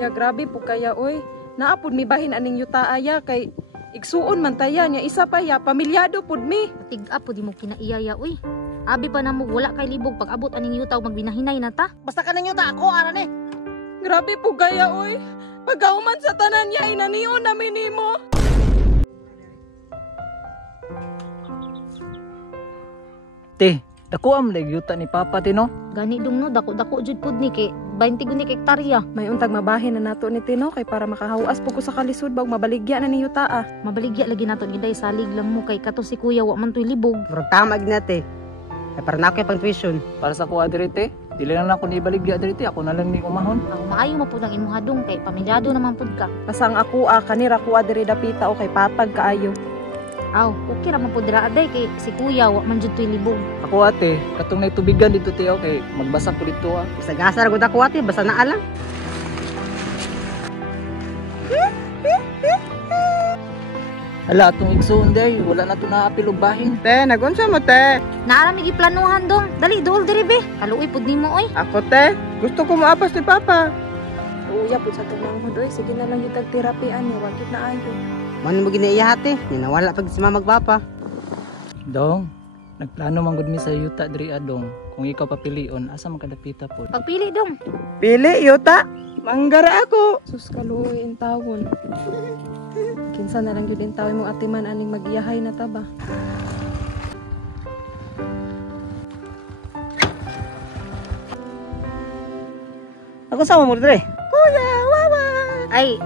Ya grabe po kaya oy. Naapod mi bahin aning yuta aya kay igsuon man taya niya isa pa ya pamilyado pud mi. Tig-a po di mo kinaiyaya uy. Abi pa na mo wala kay libog pag abot aning yuta magbinahinay na ta. Basta kaning yuta ako ara ni. Grabe po kaya oy. Pagkauman sa tanan niya inanion namin nimo. Te, dako am yuta ni Papa Tino. Gani dong no dako-dako jud pud ni kay 20 guni kay hektarya. May untag mabahin na nato ni Tino kay para makahawas po ko sa kalisod bag mabaligya na ni yuta ah. Mabaligya lagi nato giday salig lang mo kay kato si kuya wa man toy libog. Murag tama ginate. Ay para na ako pang tuition. Para sa kuha diri te, dili lang ako ni ibaligya diri te, ako na lang ni umahon. Ang maayo mo pud ang imong hadong kay pamilyado naman pud ka. Pasang ako ah kanira ko adiri dapita o kay patag kaayo. Aw, okay ra man pud dira aday kay si kuya wa man jud toy libog. Ako ate, katong naitubigan dito te okay, magbasa ko dito ah. Isagasa ra gud ako ate basta naa lang. Hala, atong igsoon day, wala na to naapil og bahin. Te, nagunsa mo te? Naara mi giplanuhan dong. Dali duol diri be. Kaluoy pud nimo oy. Ako te, gusto ko maapas ni Papa. Uya po sa tumanghod oy sige na lang yung terapian niya wagit na ayo. Man mo ginaiya ate, ninawala pag si mama magpapa. Dong, nagplano man gud mi sa yuta diri adong. Kung ikaw papilion, asa man kadapita pod? Pagpili dong. Pili, yuta. Manggara ako. Sus kaluoy in tawon. Kinsa na lang yun in tawon mong atiman aning magiyahay na taba. Ako sama mo dire. Ay,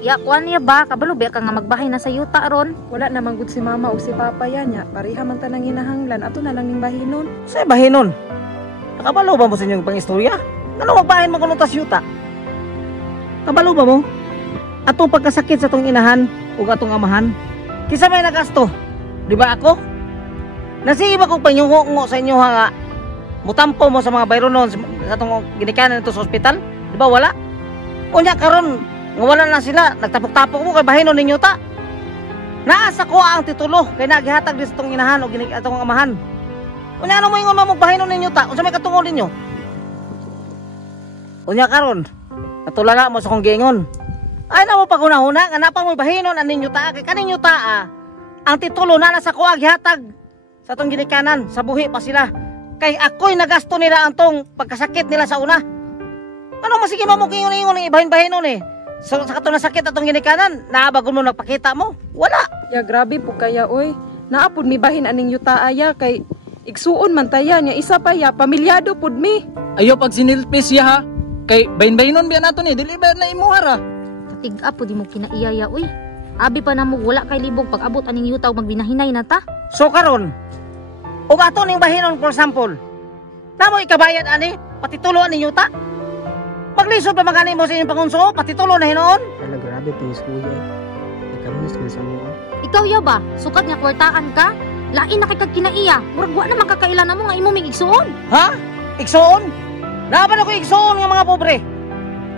ya kuan niya ba kabalo ba ka nga magbahay na sa yuta ron? Wala namang gud si mama o si papa yan niya. Pariha man tanang hinahanglan ato na lang ning bahinon. Sa bahinon. Nakabalo ba mo sa inyong pangistorya? Ano magbahin mo kuno tas yuta? Kabalo ba mo? Atong pagkasakit sa tong inahan ug atong amahan. Kisa may nagasto. Di ba ako? Nasiiba kong panyungo sa inyo nga mutampo mo sa mga bayronon sa atong ginikanan nito sa ospital. Di ba wala? Unya karon nga wala na sila, nagtapok-tapok mo kay bahinon ninyo ta. Naasa ko ang titulo kay nagihatag din sa tong inahan o atong amahan. Unya ano mo ingon mo bahinon ninyo ta? Unsa may katungod ninyo? Unya karon, natulala mo sa kong giingon. Ay na mo paghuna-huna nga napang mo bahinon an ninyo ta kay kaninyo ta ang titulo na nasa ko gihatag sa tong ginikanan, sa buhi pa sila. Kay ako'y nagasto nila ang tong pagkasakit nila sa una. Ano masige mo ingon-ingon ng ibahin-bahinon eh. Sa katong nasakit atong ginikanan, naabagon mo nagpakita mo? Wala. Ya grabe po kaya oy. Naapod mi bahin aning yuta aya kay igsuon man taya niya isa pa ya pamilyado pud mi. Ayo pag sinilpis ya ha. Kay bahin-bahinon biya nato ni, dili ba na imuhara? Tig-a po di mo kinaiyaya uy. Abi pa na mo wala kay libog pag abot aning yuta magbinahinay na ta. So karon, ug ato ning bahinon for example. Namo ikabayad ani patitulo ninyo ta? Paglisod pa magani mo sa inyong pangunso, patitulo na hinoon? Ala grabe po is kuya. Ikamunis man sa mo. Ikaw ya ba? Sukat nga kwartaan ka? Lain na kay kag kinaiya. Murag wa na makakailan na mo nga imo mig igsuon. Ha? Igsuon? Laban ako igsuon nga mga pobre.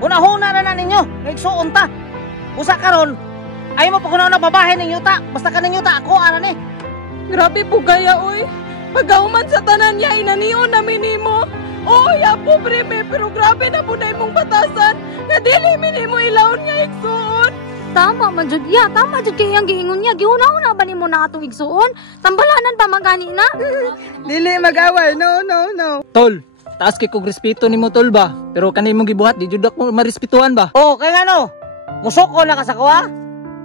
Una-huna na ninyo, nga igsuon ta. Busa karon, ay mo pa kuno na babahin ninyo ta. Basta ka ninyo ta, ako ana ni. Grabe po kaya oy. Pagkauman sa tanan niya inanion namin nimo. Oh, ya pobre me, pero grabe na po na imong batasan. Nga dili minimo ilawon nga igsuon. Tama man jud ya, tama jud kay iyang giingon niya. Gihuna-una ba nimo na atong igsuon? Tambalanan ba magani na? Dili mag-away. No, no, no. Tol, taas kay kog respeto nimo tol ba? Pero kanay mong gibuhat di jud ako marespetuhan ba? Oh, kay ngano? Musokol na ka sa kuha?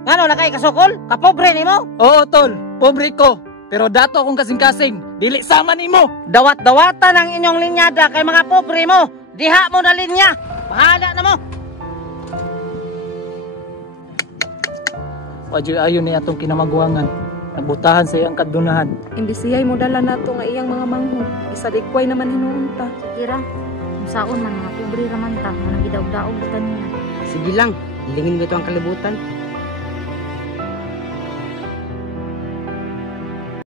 Ngano na kay kasokol? Kapobre nimo? Oo tol, pobre ko. Pero dato akong kasing-kasing, dili sama nimo. Dawat-dawatan ang inyong linyada kay mga pobre mo. Diha mo na linya. Bahala na mo. Wadyo ayon ni atong kinamaguangan. Nagbutahan sa iyang kadunahan. Imbisiyay mo dala nato nga iyang mga manghod. Isa dikway naman hinuunta. Kira, kung saon man mga pobre raman ta, mga gidaog-daog ta niya. Sige lang, hilingin mo ito ang kalibutan.